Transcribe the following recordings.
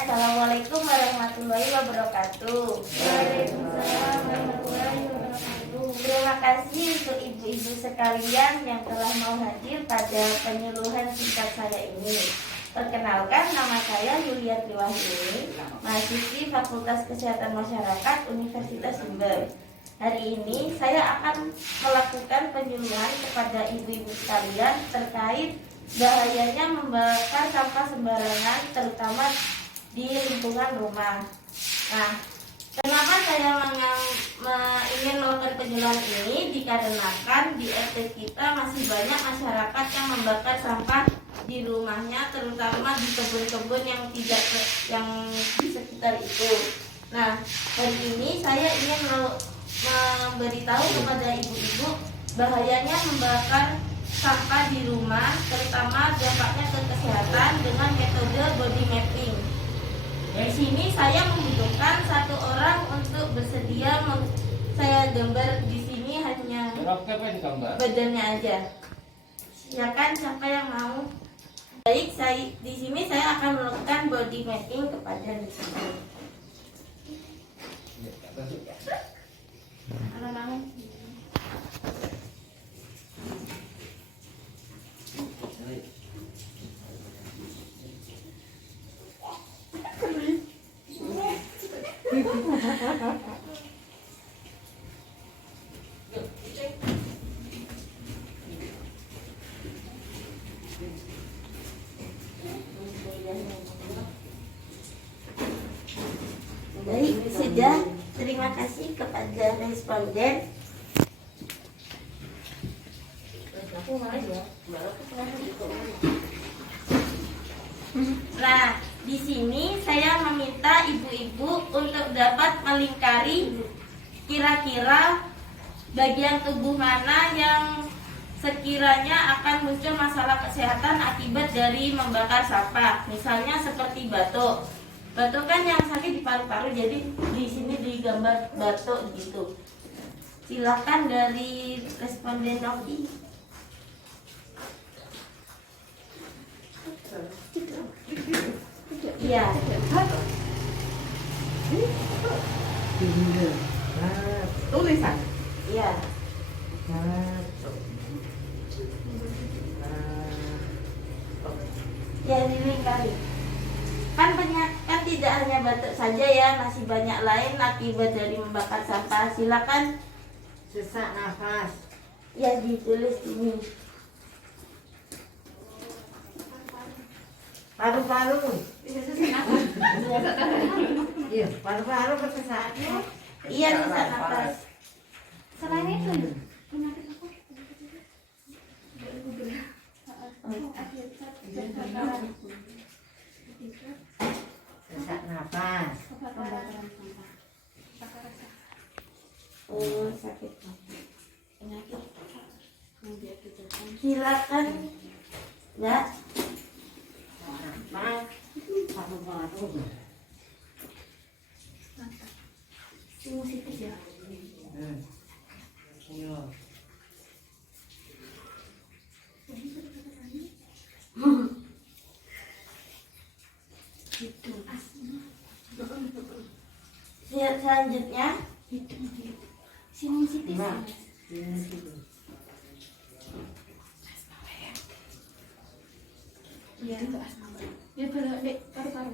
Assalamualaikum warahmatullahi wabarakatuh. Waalaikumsalam warahmatullahi wabarakatuh. Terima kasih untuk ibu-ibu sekalian yang telah mau hadir pada penyuluhan singkat saya ini. Perkenalkan, nama saya Yulia Triwahyuni, mahasiswi Fakultas Kesehatan Masyarakat Universitas Jember. Hari ini saya akan melakukan penyuluhan kepada ibu-ibu sekalian terkait bahayanya membakar sampah sembarangan, terutama di lingkungan rumah. Nah, kenapa saya ingin melakukan penyuluhan ini? Dikarenakan di RT kita masih banyak masyarakat yang membakar sampah di rumahnya, terutama di kebun-kebun yang di sekitar itu. Nah, hari ini saya ingin memberitahu kepada ibu-ibu bahayanya membakar sampah di rumah, terutama dampaknya ke kesehatan dengan metode body mapping. Dari sini saya membutuhkan satu orang untuk bersedia saya gambar di sini hanya badannya aja. Silakan siapa yang mau. Baik, di sini saya akan melakukan body mapping kepada Nisa. Anak-anak. Baik, sudah. Terima kasih kepada responden. Nah, di sini saya meminta ibu-ibu untuk dapat melingkari kira-kira bagian tubuh mana yang sekiranya akan muncul masalah kesehatan akibat dari membakar sampah. Misalnya seperti batuk. Batuk kan yang sakit di paru-paru, jadi di sini digambar batuk gitu. Silakan dari responden Novi. Iya. Tulisan. Iya. Ya, dilingkari. Kan tidak hanya batuk saja ya, masih banyak lain akibat dari membakar sampah. Silakan. Sesak nafas. Ya, ditulis ini. Paru-paru. Iya, paru-paru bersesaknya. Iya, sesak nafas. Selain itu, Sesak nafas. Oh, sakit. Silakan. Ya. Nafas. Paru-paru. sinusitis ya. Iya. Itu asma. Selanjutnya Sinusitis. Nah, sinusitis. Iya itu asma. Ya kalau dek paru-paru.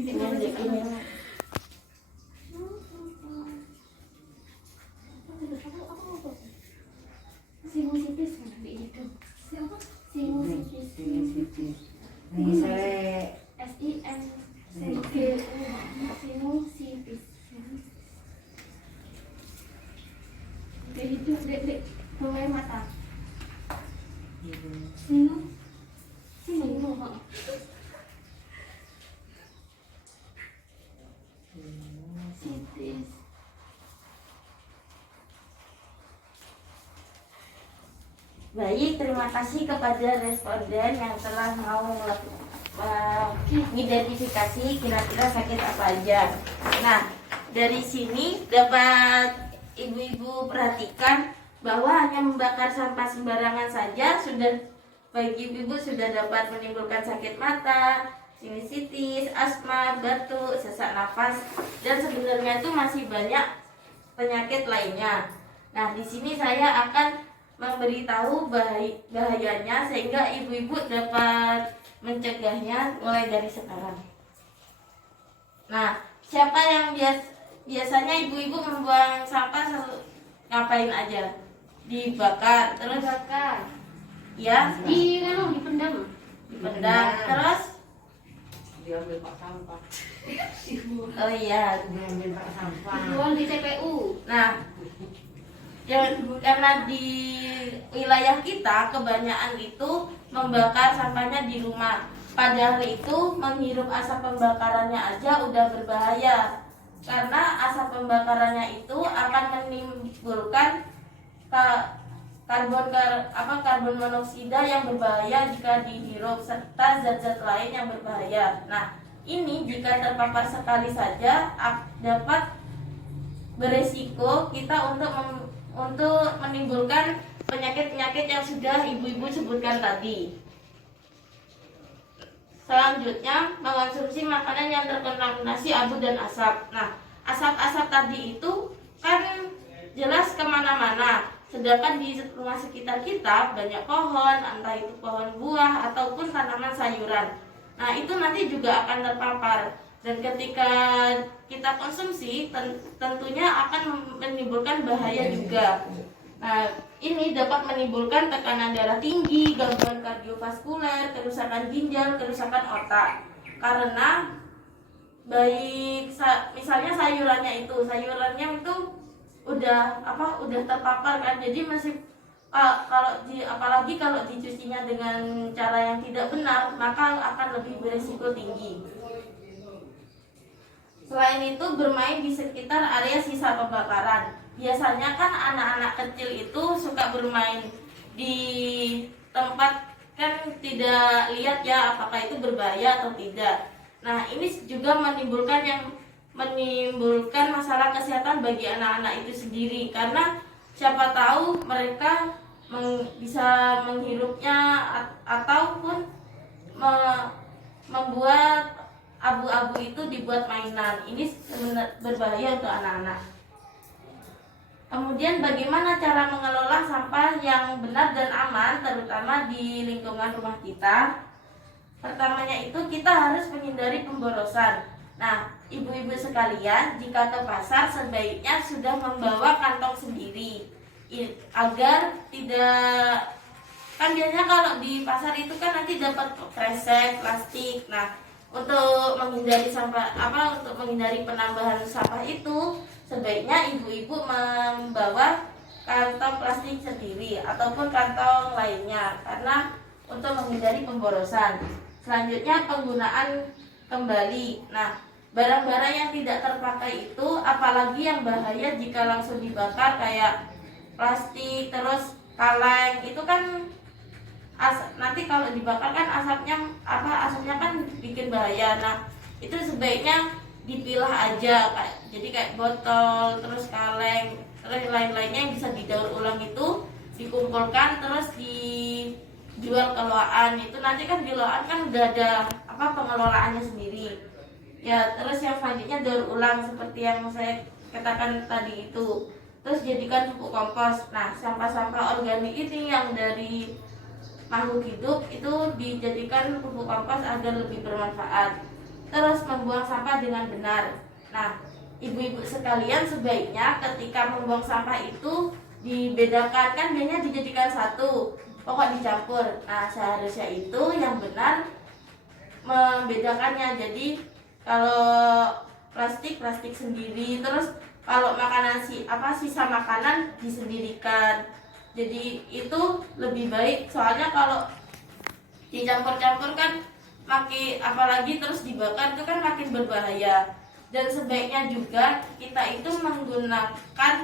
selanjutnya Sinusitis kan tapi itu. Siapa? Sinusitis. Sinusitis. Misalnya SIN sinusitis. Kayak gitu dek bawah mata. Sinu sitis. baik, terima kasih kepada responden yang telah mau mengidentifikasi kira-kira sakit apa aja. Nah, dari sini dapat ibu-ibu perhatikan bahwa hanya membakar sampah sembarangan saja sudah bagi ibu sudah dapat menimbulkan sakit mata, sinusitis, asma, batuk, sesak napas, dan sebenarnya itu masih banyak penyakit lainnya. Nah, di sini saya akan memberitahu bahayanya sehingga ibu-ibu dapat mencegahnya mulai dari sekarang. Nah, siapa yang biasanya ibu-ibu membuang sampah ngapain aja? Dibakar, terus Bakar. ya, Dipendam. dipendam, terus Diambil pak sampah. oh iya. Diambil pak sampah. Dijual di TPU. Nah, karena di wilayah kita kebanyakan itu membakar sampahnya di rumah. Padahal itu menghirup asap pembakarannya aja udah berbahaya. Karena asap pembakarannya itu akan menimbulkan karbon monoksida yang berbahaya jika dihirup serta zat-zat lain yang berbahaya. Nah, ini jika terpapar sekali saja dapat beresiko kita untuk menimbulkan penyakit-penyakit yang sudah ibu-ibu sebutkan tadi. Selanjutnya, mengonsumsi makanan yang terkontaminasi abu dan asap. Nah, asap-asap tadi itu kan jelas kemana-mana. Sedangkan di rumah sekitar kita banyak pohon, entah itu pohon buah ataupun tanaman sayuran. Nah, itu nanti juga akan terpapar. Dan ketika kita konsumsi, tentunya akan menimbulkan bahaya juga. Nah, ini dapat menimbulkan tekanan darah tinggi, gangguan kardiovaskuler, kerusakan ginjal, kerusakan otak. Karena misalnya sayurannya itu udah terpapar kan, jadi masih apalagi kalau dicucinya dengan cara yang tidak benar, maka akan lebih beresiko tinggi. Selain itu, bermain di sekitar area sisa pembakaran. Biasanya kan anak-anak kecil itu suka bermain di tempat kan tidak lihat ya apakah itu berbahaya atau tidak. Nah, ini juga menimbulkan masalah kesehatan bagi anak-anak itu sendiri, karena siapa tahu mereka bisa menghirupnya ataupun membuat abu-abu itu dibuat mainan. Ini sebenarnya berbahaya untuk anak-anak. Kemudian bagaimana cara mengelola sampah yang benar dan aman, terutama di lingkungan rumah kita? Pertamanya itu kita harus menghindari pemborosan. Nah, ibu-ibu sekalian, jika ke pasar sebaiknya sudah membawa kantong sendiri agar tidak, kan biasanya kalau di pasar itu kan nanti dapat kresek, plastik. Nah, untuk menghindari untuk menghindari penambahan sampah itu, sebaiknya ibu-ibu membawa kantong plastik sendiri ataupun kantong lainnya, karena untuk menghindari pemborosan. Selanjutnya, penggunaan kembali. Nah, barang-barang yang tidak terpakai itu, apalagi yang bahaya jika langsung dibakar, kayak plastik, terus kaleng, itu kan nanti kalau dibakar kan asapnya kan bikin bahaya. Nah, itu sebaiknya dipilah aja, jadi kayak botol, terus kaleng, terus lain-lainnya yang bisa didaur ulang itu dikumpulkan terus dijual ke loaan. Itu nanti kan di loaan kan udah ada pengelolaannya sendiri ya. Terus yang selanjutnya daur ulang seperti yang saya katakan tadi itu, terus jadikan pupuk kompos. Nah, sampah-sampah organik ini yang dari makhluk hidup itu dijadikan pupuk kompos agar lebih bermanfaat. Terus membuang sampah dengan benar. Nah, ibu-ibu sekalian, sebaiknya ketika membuang sampah itu dibedakan, kan biasanya dijadikan satu, pokok dicampur. Nah, seharusnya itu yang benar membedakannya. Jadi kalau plastik sendiri, terus kalau makanan sisa makanan disendirikan. Jadi itu lebih baik, soalnya kalau dicampur-campur kan apalagi terus dibakar itu kan makin berbahaya. Dan sebaiknya juga kita itu menggunakan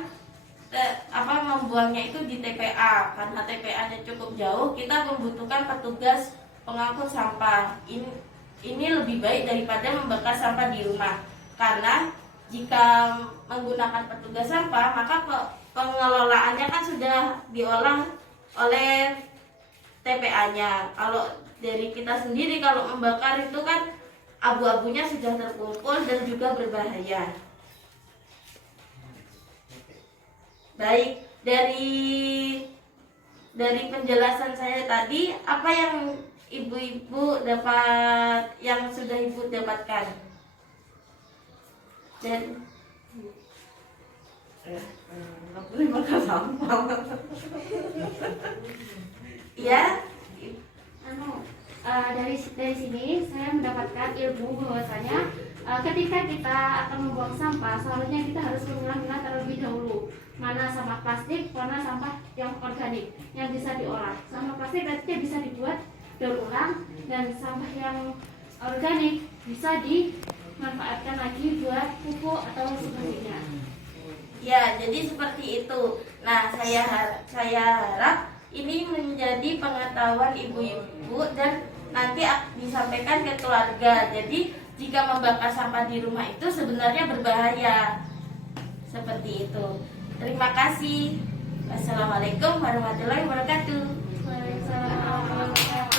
membuangnya itu di TPA, karena TPA-nya cukup jauh, kita membutuhkan petugas pengangkut sampah. Ini lebih baik daripada membakar sampah di rumah, karena jika menggunakan petugas sampah maka pengelolaannya kan sudah diolah oleh TPA-nya. Kalau dari kita sendiri kalau membakar itu kan abu-abunya sudah terkumpul dan juga berbahaya. Baik, dari penjelasan saya tadi, apa yang ibu-ibu dapat, yang sudah ibu dapatkan? Dan nggak boleh makan sampah. ya, Dari sini saya mendapatkan ilmu bahwasanya ketika kita akan membuang sampah, seharusnya kita harus memilah-milah terlebih dahulu mana sampah plastik, mana sampah yang organik yang bisa diolah. Sampah plastik nanti bisa dibuat daur ulang, dan sampah yang organik bisa dimanfaatkan lagi buat pupuk atau sebagainya. ya, jadi seperti itu. Nah, saya harap ini menjadi pengetahuan ibu-ibu dan nanti disampaikan ke keluarga. Jadi jika membakar sampah di rumah itu sebenarnya berbahaya. Seperti itu. Terima kasih. Wassalamualaikum warahmatullahi wabarakatuh. Waalaikumsalam warahmatullahi wabarakatuh.